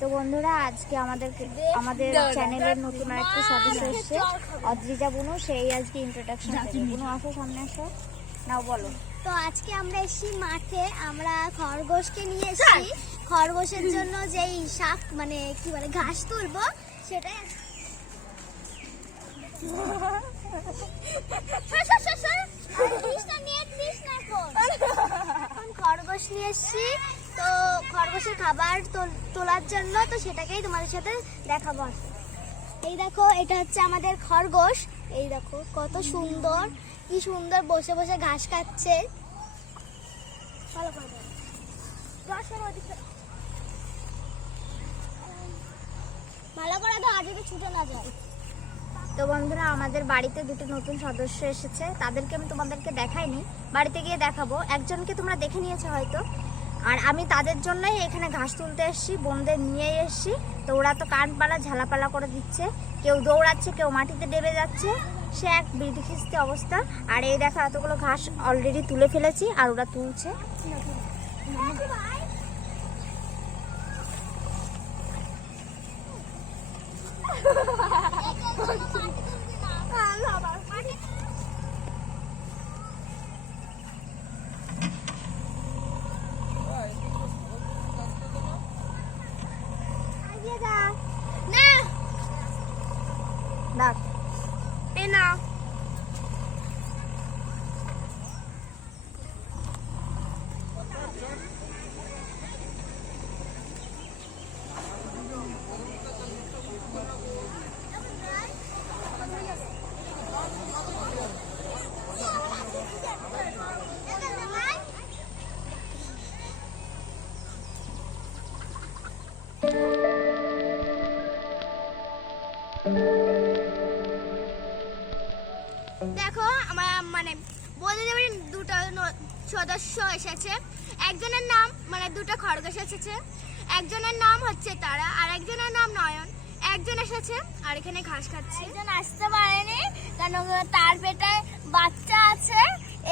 তো বন্ধুরা আজকে আমাদের চ্যানেলের নতুন আরেকটা সদস্য এসেছে অদ্রিজা বুনু, সেই আজকে ইন্ট্রোডাকশন দেবে। বুনু আসো, সামনে আসো, নাও বলো। তো আজকে আমরা এসেছি মাঠে, আমরা খরগোশকে নিয়ে এসেছি। খরগোশের জন্য যেই শাক মানে কি বলে ঘাস তুলবো সেটাই খরগোশ নিয়ে এসেছি। তো খরগোশের খাবার তোলার জন্য, তো সেটাকেই তোমাদের সাথে দেখাবো। এই দেখো, এটা হচ্ছে আমাদের খরগোশ। এই দেখো কত সুন্দর, কি সুন্দর বসে বসে ঘাস খাচ্ছে। ভালো করে দাও, আজকে ছুটে না যায়। তো বন্ধুরা আমাদের বাড়িতে দুটো নতুন সদস্য এসেছে, তাদেরকে আমি তোমাদেরকে দেখাইনি, বাড়িতে গিয়ে দেখাবো। একজনকে তোমরা দেখে নিয়েছো হয়তো, আর আমি তাদের জন্যই এখানে ঘাস তুলতে এসেছি, বোনদের নিয়েই এসেছি। তো ওরা তো কানপালা ঝালাপালা করে দিচ্ছে, কেউ দৌড়াচ্ছে, কেউ মাটিতে ডেবে যাচ্ছে, সে এক বিধিখিস্তি অবস্থা। আর এই দেখো এতগুলো ঘাস অলরেডি তুলে ফেলেছি, আর ওরা তুলছে। দেখ এ না দেখো আমার মানে বলতে দেবেন দুটো সদস্য এসেছে। একজনের নাম মানে দুটো খরগোশ এসেছে, একজনের নাম হচ্ছে তারা আর একজনের নাম নয়ন। একজন এসেছে আর এখানে ঘাস খাচ্ছে। একজন আসতে পারেনি কারণ তার পেটে বাচ্চা আছে,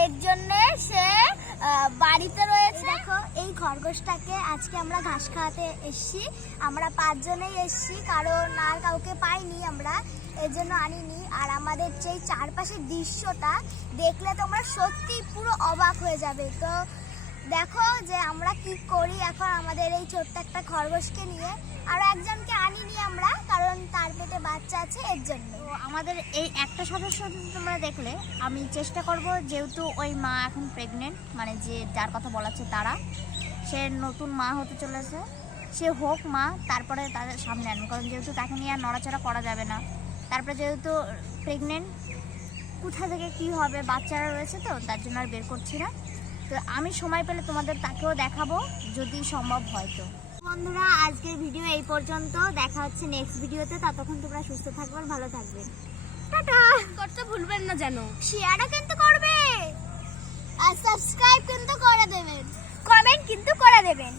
এর জন্য সে বাড়িতে রয়েছে। দেখো এই খরগোশটাকে আজকে আমরা ঘাস খাওয়াতে এসেছি। আমরা 5 জনেই এসেছি, কারণ আর কাউকে পাইনি, আমরা এর জন্য আনিনি। আর আমাদের যেই চারপাশের দৃশ্যটা দেখলে তোমরা সত্যি পুরো অবাক হয়ে যাবে। তো দেখো যে আমরা কি করি এখন আমাদের এই ছোট্ট একটা খরগোশকে নিয়ে। আর একজনকে আনিনি আমরা, কারণ তার পেটে বাচ্চা আছে, এর জন্য। তো আমাদের এই একটা সদস্য তোমরা দেখলে, আমি চেষ্টা করব, যেহেতু ওই মা এখন প্রেগনেন্ট, মানে যে যার কথা বলাচ্ছে তারা, সে নতুন মা হতে চলেছে, সে হোক মা, তারপরে তাদের সামনে আনবো, কারণ যেহেতু তাকে নিয়ে আর নড়াচড়া করা যাবে না। তারপরে যেহেতু প্রেগনেন্ট, কোথা থেকে কি হবে, বাচ্চারা রয়েছে, তো তার জন্য আর বের করছি না। তো আমি সময় পেলে তোমাদের তাকেও দেখাবো যদি সম্ভব হয়। তো বন্ধুরা আজকের ভিডিও এই পর্যন্ত, দেখা হচ্ছে নেক্সট ভিডিওতে। ততক্ষণ তোমরা সুস্থ থাকবেন, ভালো থাকবেন, টাটা। করতে ভুলবেন না যেন, শেয়ারও কিন্তু করবে আর সাবস্ক্রাইব কিন্তু করে দেবেন, কমেন্ট কিন্তু করে দেবেন।